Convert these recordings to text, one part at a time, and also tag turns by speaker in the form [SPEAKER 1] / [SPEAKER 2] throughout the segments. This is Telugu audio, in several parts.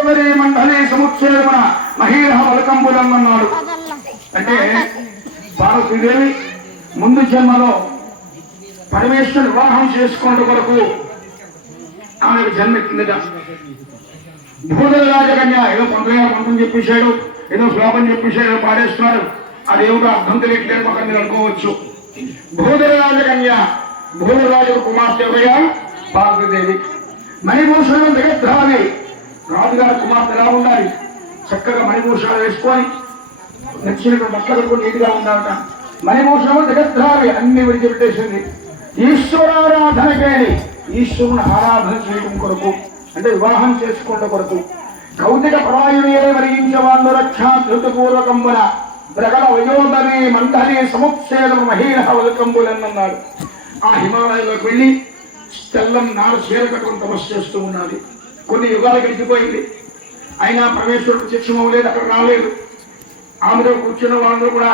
[SPEAKER 1] గోదావరి మండలి సముచ్ఛేదన మహీర వలకంబులన్నాడు అంటే పార్వతీదేవి ముందు జన్మలో పరమేశ్వరుడు వివాహం చేసుకున్న కొరకు ఆమెకు జన్మెత్తిందట భూదల రాజకన్య ఏదో పంతొమ్మిది పంతం చెప్పేశాడు ఏదో శ్లోకం చెప్పేశాడు పాడేస్తున్నాడు. అది ఏమిటో అర్థం తెలియట్లేదు పక్కన మీరు అనుకోవచ్చు. భూదల రాజకన్య భూదరాజు కుమార్తె పార్వతీదేవి. మణిభూషణం జగద్ధావి రాజుగారి కుమార్తె ఎలా ఉండాలి? చక్కగా మణిభూషాలు వేసుకొని నచ్చినటువంటి బట్టలు నీటిగా ఉండాలట. మణిభూషణము జగద్ధావి అన్ని విడిచిపెట్టేసింది ఈశ్వరారాధనకేని ఈశ్వరుని ఆరాధన చేయడం కొరకు అంటే వివాహం చేసుకున్న కొరకు. కౌతిక పరాయుడే వరించవాళ్ళు రక్షా ధృతపూర్వకంబున ద్రగల వయోధరి మంథరి సముచ్ఛేదము మహీర వదకంబులన్నాడు ఆ హిమాలయంలోకి వెళ్ళి తెల్లం నార చీర కట్టుకుని తపస్సు చేస్తూ ఉన్నది కొన్ని యుగాలు గడిచిపోయింది. అయినా పరమేశ్వరుడు ప్రత్యక్షం అవ్వలేదు అక్కడ రాలేదు. ఆమెలో కూర్చున్న వాళ్ళందరూ కూడా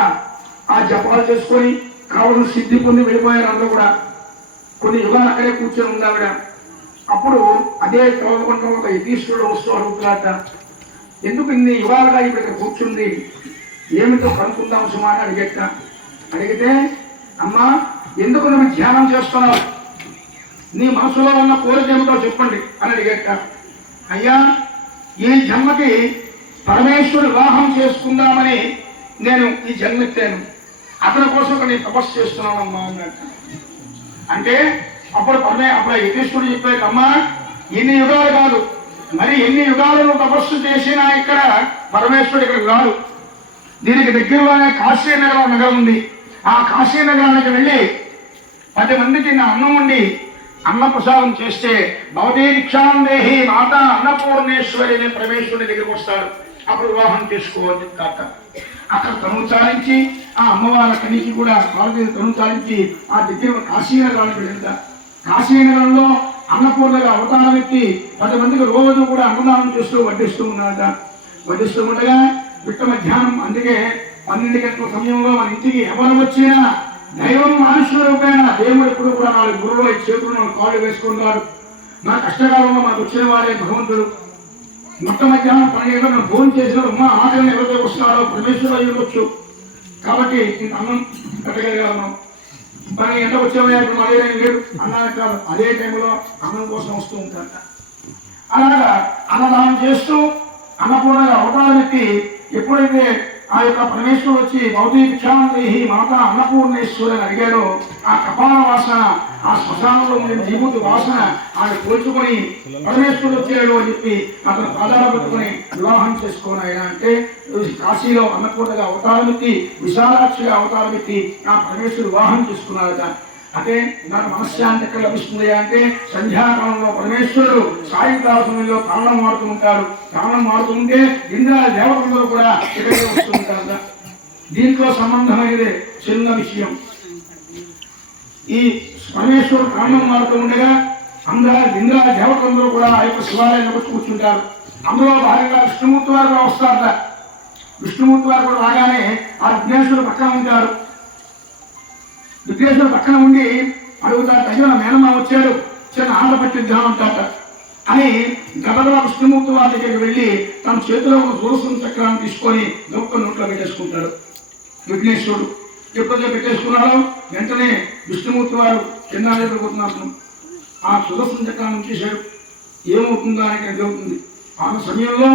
[SPEAKER 1] ఆ జపాలు చేసుకొని కావలసిన సిద్ధి పొంది వెళ్ళిపోయారు అందరూ కూడా. కొన్ని యుగాలు అక్కడే కూర్చొని ఉంది ఆవిడ. అప్పుడు అదే చదవకుండా ఒక యతీశ్వరుడు వస్తూ అడుగుతున్నాట ఎందుకు ఇన్ని యుగాలుగా ఇప్పుడు ఇక్కడ కూర్చుంది? ఏమిటో కనుక్కుందాం సుమా అని అడిగట. అడిగితే అమ్మా ఎందుకు నువ్వు ధ్యానం చేస్తున్నావు? నీ మనసులో ఉన్న కోరిక ఏమిటో చెప్పండి అని అడిగేట. అయ్యా ఈ జన్మకి పరమేశ్వరుడు వివాహం చేసుకుందామని నేను ఈ జన్మెత్తాను అతని కోసం నేను తపస్సు చేస్తున్నానమ్మా అన్నట్టు అంటే అప్పుడు పరమే అప్పుడు యతీశ్వరుడు చెప్పాకమ్మా ఎన్ని యుగాలు కాదు. మరి ఎన్ని యుగాలు తపస్సు చేసినా ఇక్కడ పరమేశ్వరుడు ఇక్కడ కాదు దీనికి దగ్గరలోనే కాశీనగరం నగరం ఉంది. ఆ కాశీనగరానికి వెళ్ళి పది మందికి నా అన్నం ఉండి అన్న ప్రసాదం చేస్తే భవతే దీక్షాందేహి మాత అన్నపూర్ణేశ్వరి అనే ప్రవేశుడి దగ్గరికి వస్తారు. అప్పుడు వివాహం చేసుకోవాలి కాక అక్కడ తను చాలించి ఆ అమ్మవారి కనికి కూడా పార్వతీ తను చాలించి ఆ దగ్గర కాశీనగరానికి వెళ్తా కాశీనగరంలో అన్నపూర్ణగా అవతారం ఎత్తి పది మందికి రోజు కూడా అన్నదానం చేస్తూ వడ్డిస్తూ ఉన్నాడట వడ్డిస్తూ ఉండగా బిట్ట మధ్యాహ్నం అందుకే పన్నెండు గంటల సమయంలో మన ఇంటికి ఎవరు వచ్చినా దైవం మనుషుల రూపేణ దేవుడు ఎప్పుడు కూడా నాలుగు గురువుల చేతులు కాళ్ళు వేసుకుంటాడు మన కష్టకాలంలో మనకు వచ్చిన వాడే భగవంతుడు. మొట్ట మధ్యాహ్నం పన్నెండు గంటలు ఫోన్ చేసిన మా ఆకలిని ఎవరితో వస్తున్నారో. పరమేశ్వరు అయి ఉండొచ్చు. కాబట్టి ఇంత అన్నం పెట్టగలిగాను పని ఎంత వచ్చామయ్యా ఇప్పుడు అదే టైం లేదు. అన్నాక కాదు. అదే టైంలో అన్నం కోసం వస్తూ ఉంటాట అలాగా అన్నదానం చేస్తూ అన్నపూర్ణగా అవతారం ఎత్తి ఎప్పుడైతే ఆ యొక్క పరమేశ్వరుడు వచ్చి భౌతిక క్షాంతి మాత అన్నపూర్ణేశ్వరి అని అడిగాడో. ఆ కపాల వాసన ఆ శ్మశానంలో ఉండే జీవుడి వాసన ఆయన పోల్చుకొని పరమేశ్వరుడు వచ్చాడు అని చెప్పి అతను పాదాలు పెట్టుకుని వివాహం చేసుకోను ఆయన అంటే కాశీలో అన్నపూర్ణగా అవతారం ఎత్తి విశాలాక్షిగా అవతారం ఎత్తి ఆ పరమేశ్వరుడు వివాహం చేసుకున్నారట అంటే నాకు మనశ్శాంతి ఎక్కడ లభిస్తుంది అంటే సంధ్యాకాలంలో పరమేశ్వరుడు సాయంకాల సమయంలో ప్రాణం మారుతూ ఉంటారు ప్రాణం మారుతూ ఉంటే ఇంద్ర దేవతలందరూ కూడా ఇక్కడికి వస్తూ ఉంటారు దీంట్లో సంబంధమైనదే చిన్న విషయం. ఈ పరమేశ్వరుడు ప్రాణం మారుతూ ఉండగా అందరూ ఇంద్ర దేవతలందరూ కూడా ఆ యొక్క శివాలయంలో వచ్చి కూర్చుంటారు. అందులో భాగంగా విష్ణుమూర్తి వారు కూడా వస్తారట విష్ణుమూర్తి వారు కూడా రాగానే ఆ విఘ్నేశ్వరుడు పక్కన ఉంటారు. విఘ్నేశ్వరుడు పక్కన ఉండి అడుగుతాడు తగిన మేనమా వచ్చాడు. చిన్న ఆట పట్టిద్దామంటాట అని గబగబా విష్ణుమూర్తి వారి దగ్గరికి వెళ్ళి తన చేతిలో ఒక దూరసం చక్రాన్ని తీసుకొని దొక్క నోట్లో పెట్టేసుకుంటాడు. విఘ్నేశ్వరుడు ఎప్పుడైతే పెట్టేసుకున్నాడో వెంటనే విష్ణుమూర్తి వారు చిన్న ఎదుర్కొంటున్నారు ఆ సుదర్శన చక్రాన్ని చేశాడు ఏమవుతుందో అని ఎదుగుతుంది ఆ సమయంలో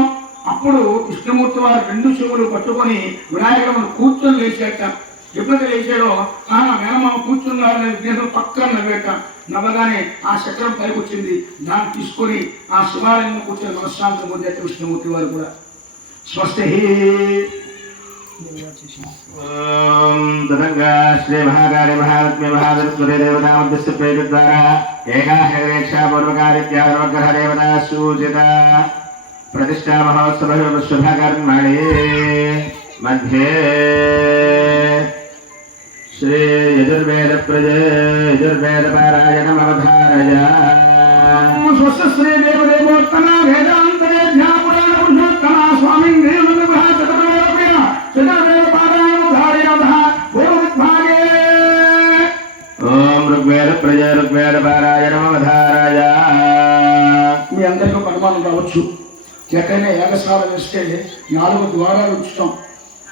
[SPEAKER 1] అప్పుడు విష్ణుమూర్తి వారు రెండు చెవులు పట్టుకొని వినాయకుడు కూర్చొని లేచాట ఇబ్బంది లేచాడో ఆ మేనమామ కూర్చున్నారనే ఉద్దేశం పక్కన నవ్వేట. నవ్వగానే ఆ చక్రం పైకి వచ్చింది దాన్ని తీసుకొని ఆ శివాలయంలో కూర్చొని మనశ్శాంతం పొందే విష్ణుమూర్తి వారు కూడా. స్వస్తి
[SPEAKER 2] ఓం తదంగా శ్రీ మహాకాళి మహాలక్ష్మి మహాదర్శురే దేవతామధ్యస్థ ప్రేత ద్వారా ఏకాహేక్షా పూర్వకారిత్యాగ్రహ దేవతా సూచిత. ప్రతిష్టా మహోత్సవ శుభకర్మణి మధ్యే. శ్రీ యజుర్వేద ప్రజ యజుర్వేద పారాయణమవధారయ
[SPEAKER 1] స్వస్తి శ్రీ దేవదేవోత్తమ వేదాంత జ్ఞాపురాణ పురుషోత్తమ స్వామి
[SPEAKER 2] ఋగ్వేద ప్రజ ఋగ్వేద పారాయణమవధారయ
[SPEAKER 1] మీ అందరికీ ఒక అనుమానం రావచ్చు. ఎక్కడైనా ఏకశాల వేస్తే నాలుగు ద్వారాలు ఉంచుతాం.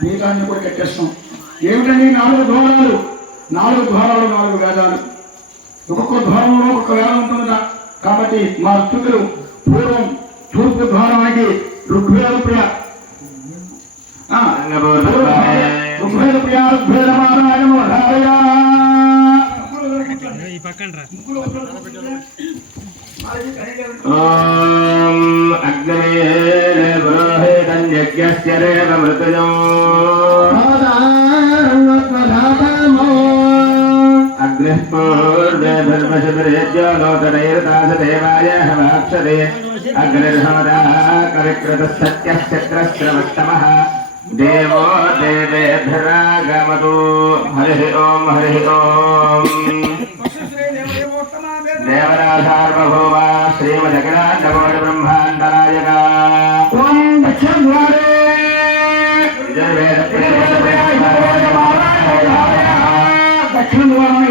[SPEAKER 1] మిగతాన్ని కూడా కట్టేస్తాం. ఏమిటండి నాలుగు ద్వారాలు నాలుగు ద్వారాలు నాలుగు వేదాలు. ఒక్కొక్క ద్వారంలో ఒక్కొక్క వేదం ఉంటుందా కాబట్టి మా ఋతుకులు పూర్వం తూర్పు ద్వారానికి ఋగ్వేద ప్రియ ఆ, ఋగ్వేద ప్రియ ఋగ్వేద మారాయణ
[SPEAKER 3] ఈ పక్కన రా
[SPEAKER 2] पूर्वधर्मशबरेज्योलोकनैर्दासदेवाय हवाक्षते अग्निर्हवदा कविकृतस्तत्यश्चक्रश्रवत्तमः देवो देवेभ्यरागमतु हरिः ॐ हरिः ॐ
[SPEAKER 1] देवराधार्मभूमा श्रीमद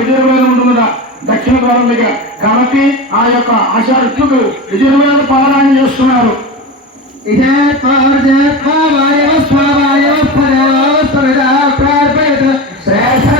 [SPEAKER 1] యజుర్వేదం ఉంటుందా దక్షిణ ద్వారం దగ్గర కాబట్టి ఆ యొక్క ఆచార్యులు యజుర్వేద పారాయణ చేస్తున్నారు
[SPEAKER 4] ఇదే పార్జ పావాయ స్వావాయ పరవ పరదా ప్రార్పయత శ్రేష్ఠ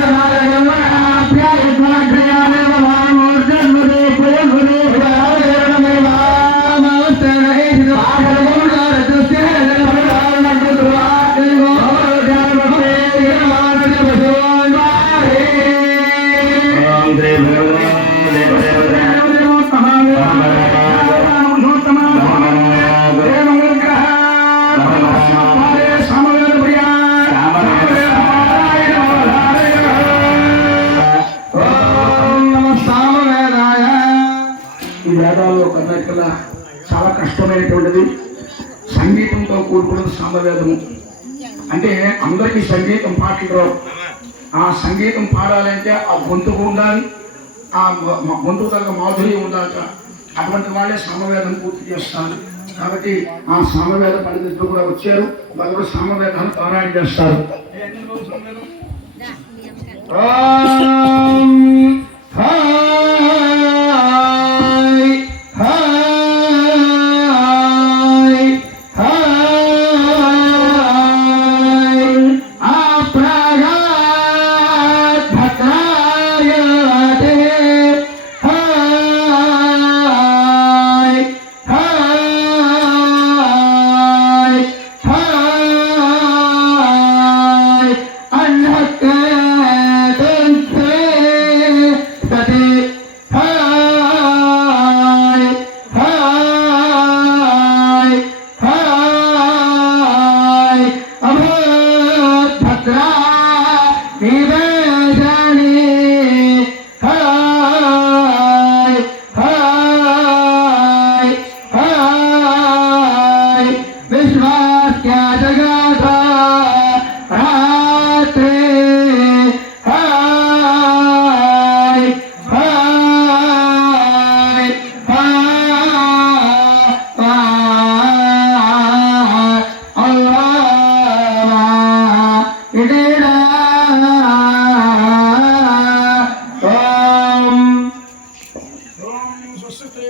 [SPEAKER 1] సామవేదము అంటే అందరికీ సంగీతం పాటలు రావు. ఆ సంగీతం పాడాలంటే ఆ గొంతుకు ఉండాలి ఆ గొంతుకు తగ్గ మాధుర్యం ఉండాలి అటువంటి వాళ్ళే సామవేదం పూర్తి చేస్తారు. కాబట్టి ఆ సామవేద పండితులు కూడా వచ్చారు. వాళ్ళు కూడా సామవేదాన్ని పారాయణ చేస్తారు.
[SPEAKER 4] நீதே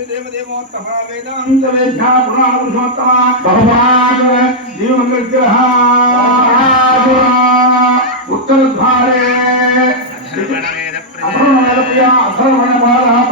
[SPEAKER 4] देवदेवोत्तः वेदान्तवेद्या पुराणपुरुषोत्तः भगवान् जीवनिर्ग्रहाः उत्तरद्वारे अथर्वणवेदप्रिया अथर्वणमालः